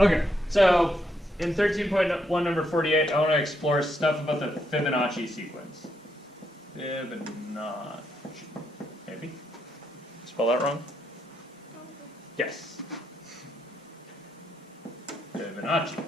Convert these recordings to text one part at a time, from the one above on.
Okay, so in 13.1 number 48, I want to explore stuff about the Fibonacci sequence. Fibonacci. Maybe? Spell that wrong? Yes. Fibonacci.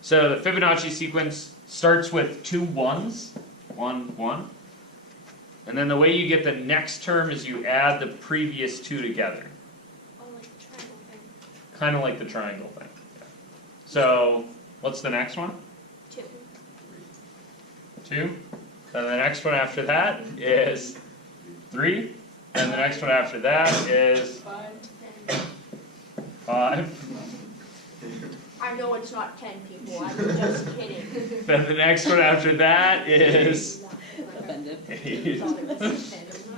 So the Fibonacci sequence starts with two ones, 1, 1. And then the way you get the next term is you add the previous two together. Oh, like the triangle thing. Kind of like the triangle thing. Yeah. So, what's the next one? 2. 2. And the next one after that is 3. And the next one after that is 5. I know it's not 10 people, I'm just kidding. Then the next one after that is Offended. 8.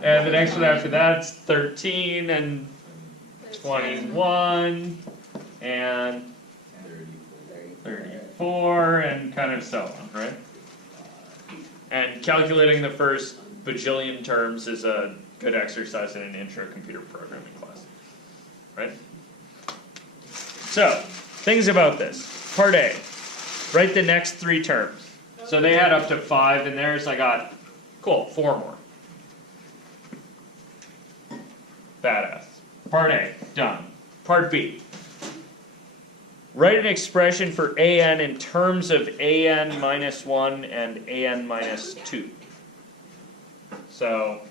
And the next one after that's 13 and 21 and 34 and kind of so on, right? And calculating the first bajillion terms is a good exercise in an intro computer programming class, right? So, things about this. Part A, write the next 3 terms. So they had up to 5 in there, so I got, cool, 4 more. Badass. Part A, done. Part B. Write an expression for an in terms of an minus 1 and an minus 2. So,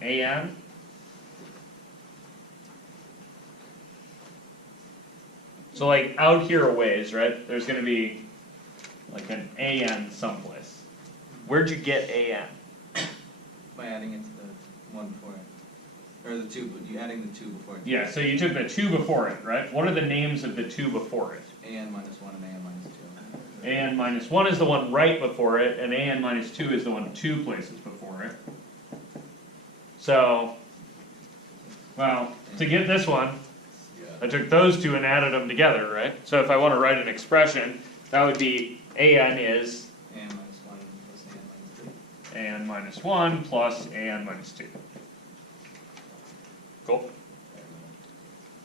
an. So like out here a ways, right? There's going to be like an an someplace. Where'd you get an? By adding it to the one before it. Or the 2, but you adding the 2 before it. Yeah, so you took the 2 before it, right? What are the names of the 2 before it? an minus 1 and an minus 2. An minus 1 is the one right before it, and an minus 2 is the one 2 places before it. So, well, to get this one, I took those 2 and added them together, right? So if I want to write an expression, that would be an is an minus 1 plus an minus 2. an minus 1 plus an minus 2. Cool?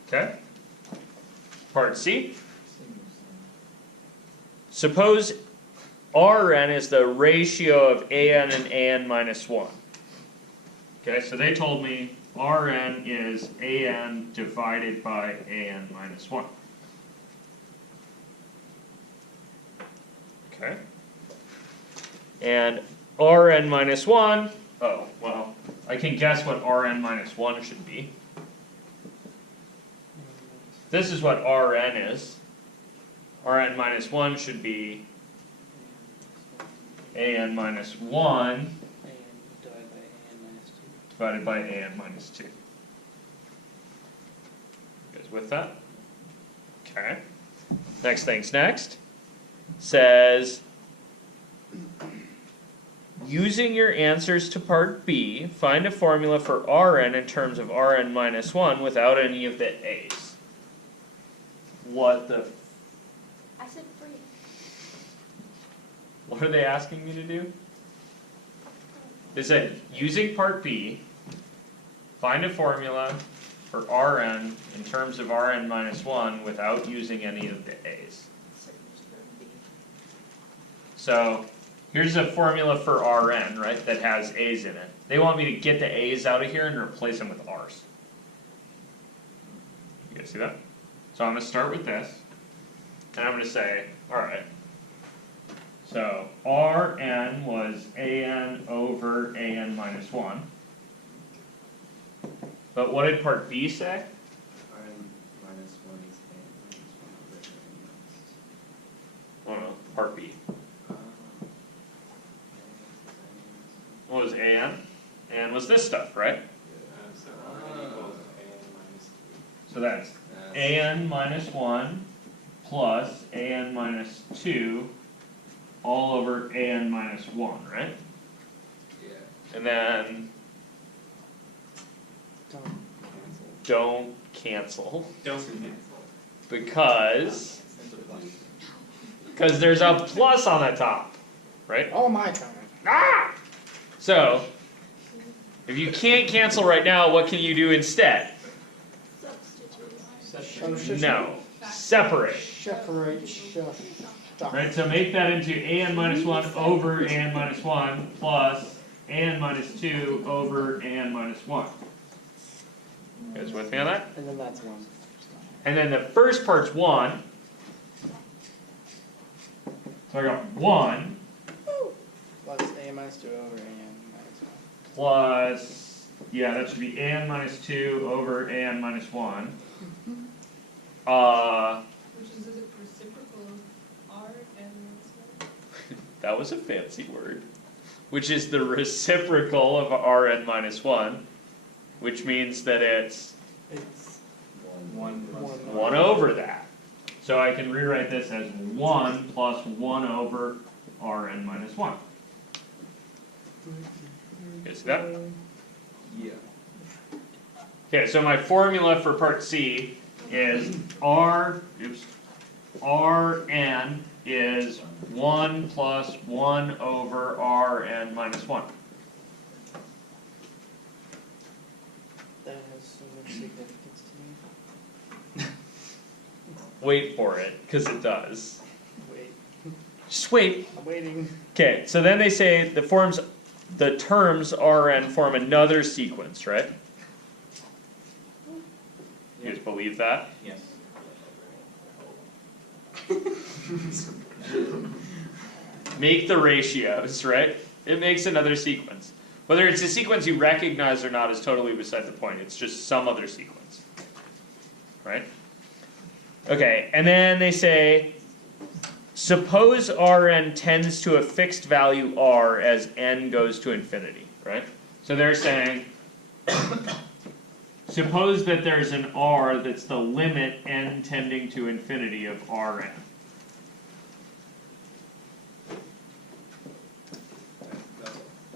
Okay? Part C. Suppose Rn is the ratio of an and an minus 1. Okay, so they told me Rn is an divided by an minus 1. Okay? And Rn minus 1, oh, well, I can guess what Rn minus 1 should be. This is what Rn is. Rn minus 1 should be an minus 1 divided by an minus 2. You guys with that? Okay. Next thing's next. Says, using your answers to part B, find a formula for Rn in terms of Rn minus 1 without any of the A's. What the? I said 3. What are they asking me to do? They said, using part B, find a formula for Rn in terms of Rn minus 1 without using any of the A's. So, here's a formula for Rn, right, that has A's in it. They want me to get the A's out of here and replace them with R's. You guys see that? So I'm going to start with this, and I'm going to say, alright, so Rn was an over an minus 1. But what did part B say? Rn minus 1 is an minus 1 over Oh no, part B. What was an? And was this stuff, right? So that's an minus 1 plus an minus 2 all over an minus 1, right? Yeah. And then don't cancel because there's a plus on the top, right? Oh my god. Ah! So, if you can't cancel right now, what can you do instead? Substitute. No, separate. Separate. Right, so make that into an minus 1 over an minus 1 plus an minus 2 over an minus 1. You guys with me on that? And then that's 1. And then the first part's 1. So I got 1 Plus a minus 2 over a minus 1. plus, yeah, that should be an minus 2 over an minus 1. Which is it reciprocal of r and That was a fancy word. Which is the reciprocal of Rn minus 1, which means that it's It's 1 plus 1 over that. So I can rewrite this as 1 plus 1 over Rn minus 1. Okay, see that? Yeah. Okay, so my formula for part C is Rn is 1 plus 1 over Rn minus 1. that has so much significance to me. Wait for it, because it does. Wait, Just wait. I'm waiting. Okay, so then they say the terms Rn form another sequence, right? You guys believe that? Yes. Make the ratios, right? It makes another sequence. Whether it's a sequence you recognize or not is totally beside the point. It's just some other sequence. Right? Okay, and then they say, suppose Rn tends to a fixed value r as n goes to infinity, right? So they're saying, suppose that there's an r that's the limit n tending to infinity of Rn.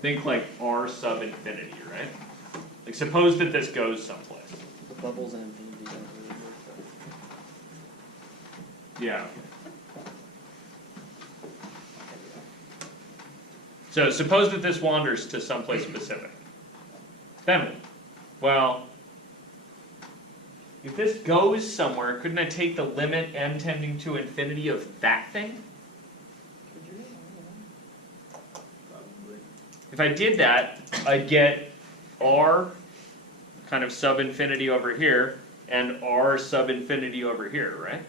Think like r sub infinity, right? Like suppose that this goes someplace. The bubbles and infinity don't really work though. Yeah. So suppose that this wanders to someplace specific. Then, well, if this goes somewhere, couldn't I take the limit n tending to infinity of that thing? Probably. If I did that, I'd get r kind of sub infinity over here and r sub infinity over here, right?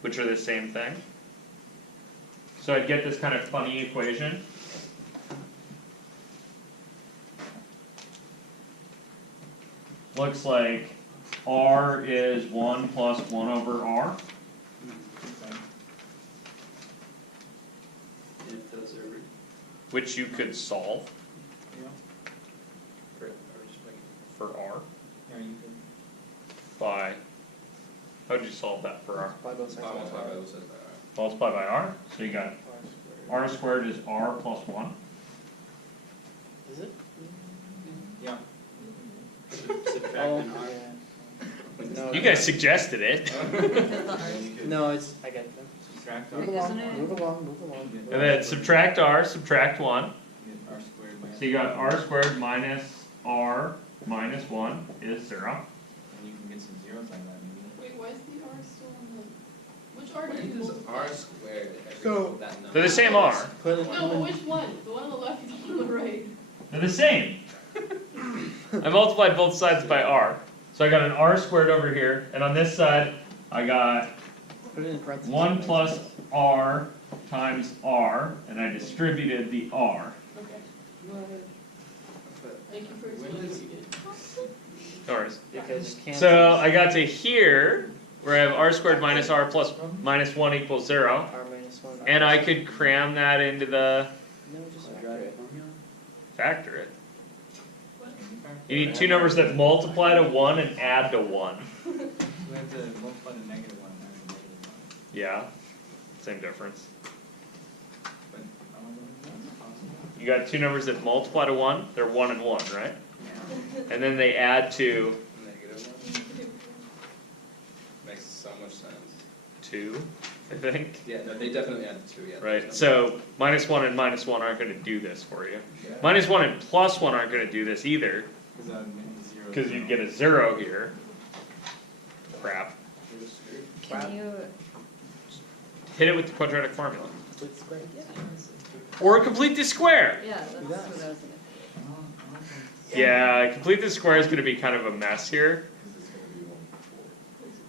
Which are the same thing. So I'd get this kind of funny equation. Looks like r is 1 plus 1 over r. It does every. Which you could solve Yeah. Or just make for r Yeah, you can. by, how would you solve that for r? By both sides. multiply by both sides by r. Multiply by r, so you got r squared is r plus 1. Is it? Yeah. Subtract Oh, an r. yeah. No, You guys suggested it. No, it's, I get them. Subtract Move r. along, Isn't it? move along, move along. And then subtract r, subtract 1. You get r squared minus. So you got r squared minus r minus 1 is 0. And you can get some zeros out of that. Wait, why is the r still on the, which r Why did you does pull? r squared ever So- equal that number? They're the same r. Put it, No, but which one? The one on the left or the one on the right? They're the same. I multiplied both sides by r. So I got an r squared over here, and on this side I got put it in parentheses. 1 plus r times r, and I distributed the r. Okay. But Thank you for when explaining does- what you did. No worries. Because it can't. So I got to here, where I have r squared minus r plus minus 1 equals 0, R minus 1. and I could cram that into the No, just I'll factor drive it. it formula? factor it. What? You need two numbers that multiply to 1 and add to 1. We have to multiply the negative one times the negative one. Yeah, same difference. But, that's possible. You got two numbers that multiply to 1, they're 1 and 1, right? Yeah. And then they add to Negative one? Makes so much sense. 2, I think. Yeah, no, they definitely add the two, yeah. Right, so minus 1 and minus 1 aren't going to do this for you. Yeah. Minus 1 and plus 1 aren't going to do this either, Because that would make 0. because you get a 0 here. just screwed. Can you Hit it with the quadratic formula. split square? Or complete the square. Yeah, that's what I was gonna say. Yeah, complete the square is going to be kind of a mess here.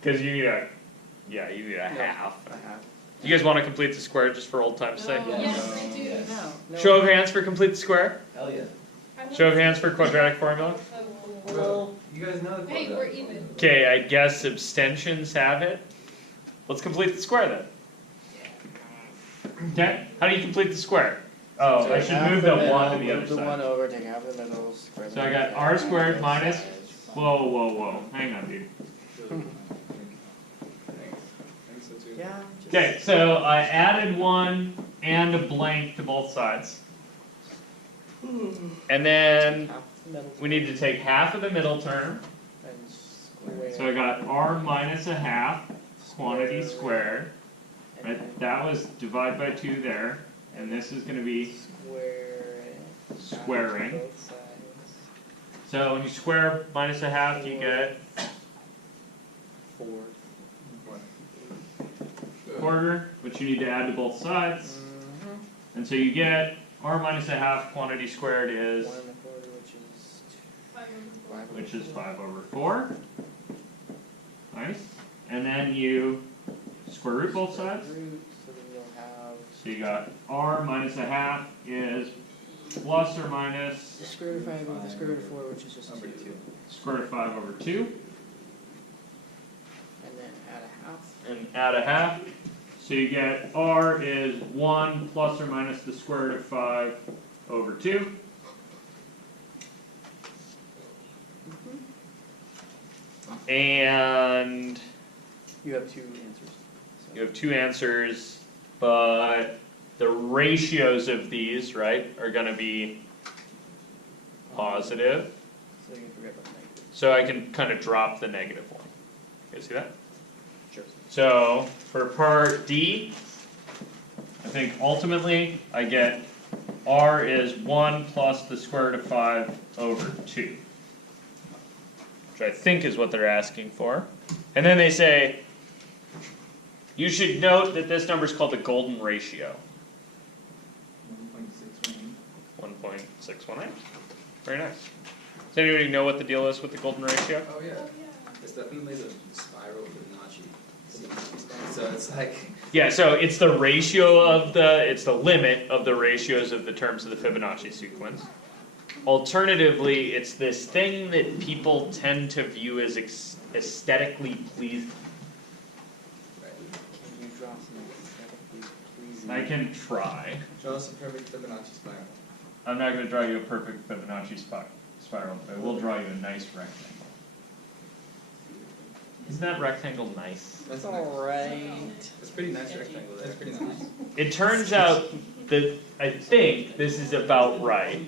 Because you need a, you need a half. A half. You guys want to complete the square just for old time's sake? No. Yes, I do. No. Show of hands for complete the square. Hell yeah. Show of hands for quadratic formula. Bro, you guys know the Hey, we're even. Okay, I guess abstentions have it. Let's complete the square then. Okay, how do you complete the square? Oh, I should move the 1 to the other Move the 1 side. over, take half the middle, square So I got r squared minus, whoa, hang on dude. Thanks, so too. Yeah. Okay, so I added 1 and a blank to both sides. And then Half the middle. we need to take half of the middle term. And square. So I got r minus a half, quantity squared. And Right, that was divide by 2 there. And this is going to be squaring. Both sides. So when you square minus a half, you get 4. quarter, which you need to add to both sides. And so you get r minus a half quantity squared is, 1 1/4, which is 5 which is 5 over 4. Nice. And then you square root both sides. Root, so then you'll have So you got r minus a half is plus or minus the square root of 5 over the square root of 4, which is just 2. square root of 5 over 2. And then add a half. And add a half. So you get r is 1 plus or minus the square root of 5 over 2. And You have 2 answers. So you have 2 answers, but the ratios of these, right, are going to be positive. So you can forget about the negative. So I can kind of drop the negative one. You guys see that? Sure. So for part D, I think ultimately I get r is 1 plus the square root of 5 over 2. Which I think is what they're asking for. And then they say, you should note that this number is called the golden ratio. 1.618. Very nice. Does anybody know what the deal is with the golden ratio? Oh yeah, it's definitely the spiral Fibonacci. So it's like, Yeah, so it's the ratio of it's the limit of the ratios of the terms of the Fibonacci sequence. Alternatively, it's this thing that people tend to view as aesthetically pleasing. Can you draw some aesthetically pleasing? I can try. draw us a perfect Fibonacci spiral. I'm not going to draw you a perfect Fibonacci spiral, but I will draw you a nice rectangle. Isn't that rectangle nice? That's It's nice. alright. It's pretty nice rectangle there. It's pretty nice. It turns out that I think this is about right.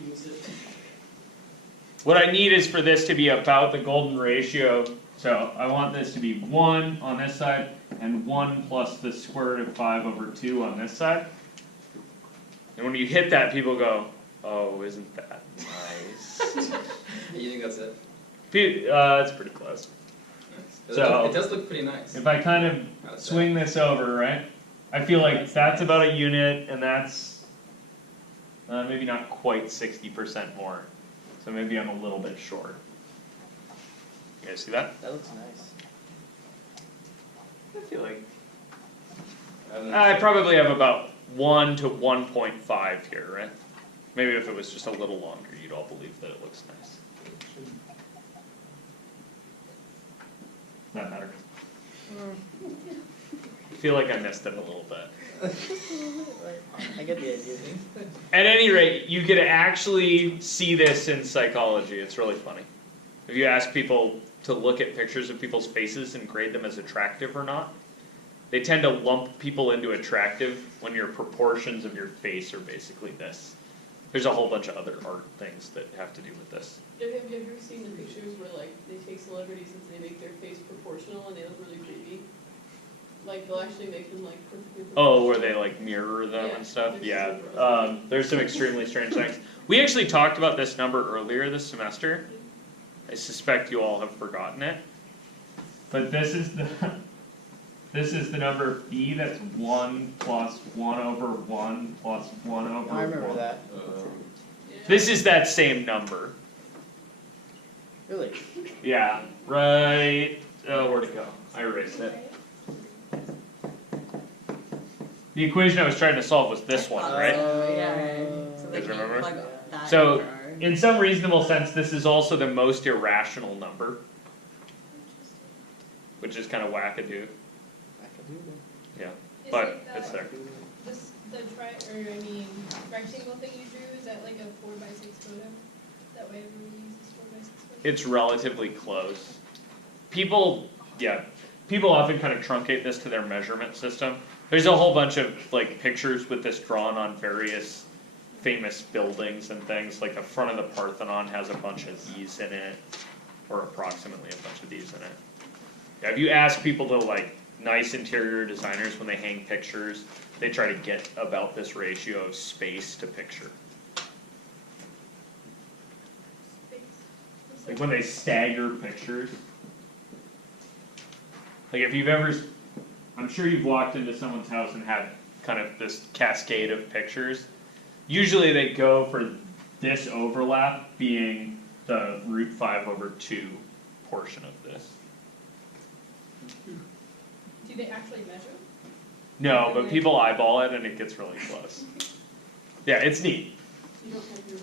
What I need is for this to be about the golden ratio. So I want this to be 1 on this side and 1 plus the square root of 5 over 2 on this side. And when you hit that, people go, oh, isn't that nice? You think that's it? It's pretty close. Nice. So- It does look pretty nice. If I kind of Gotta say. swing this over, right? I feel like that's about a unit, and that's maybe not quite 60% more. So maybe I'm a little bit short. You guys see that? That looks nice. I feel like don't I know. probably have about 1 to 1.5 here, right? Maybe if it was just a little longer, you'd all believe that it looks nice. Does that matter? I feel like I missed it a little bit. I get the idea. At any rate, you could actually see this in psychology. It's really funny. If you ask people to look at pictures of people's faces and grade them as attractive or not, they tend to lump people into attractive when your proportions of your face are basically this. There's a whole bunch of other art things that have to do with this. Have you ever seen the pictures where like they take celebrities and they make their face proportional and they look really creepy? Like they'll actually make them like perfectly Oh, where they like mirror them Yeah, and stuff? they're Yeah. super There's some extremely strange things. We actually talked about this number earlier this semester. I suspect you all have forgotten it. But this is the This is the number b that's 1 plus 1 over 1 plus 1 over 1. I remember that. This is that same number. Really? Yeah, right. Oh, where'd it go? I erased it. The equation I was trying to solve was this one, right? Oh, Yeah, right. So they Guys can't remember? plug that So, in. in some reasonable sense, this is also the most irrational number, which is kind of wackadoo. I could do that. Yeah, Is but it it's there. This, the rectangle thing you drew, is that like a 4x6 photo? That way everyone uses 4x6 photo? It's relatively close. People often kind of truncate this to their measurement system. There's a whole bunch of like pictures with this drawn on various famous buildings and things, like the front of the Parthenon has a bunch of these in it, or approximately a bunch of these in it. Yeah, if you ask people to like, nice interior designers, when they hang pictures, they try to get about this ratio of space to picture. Like when they stagger pictures. Like if you've ever, I'm sure you've walked into someone's house and had kind of this cascade of pictures. Usually they go for this overlap being the root 5 over 2 portion of this. Do they actually measure? No, but people eyeball it and it gets really close. Yeah, it's neat. You don't have your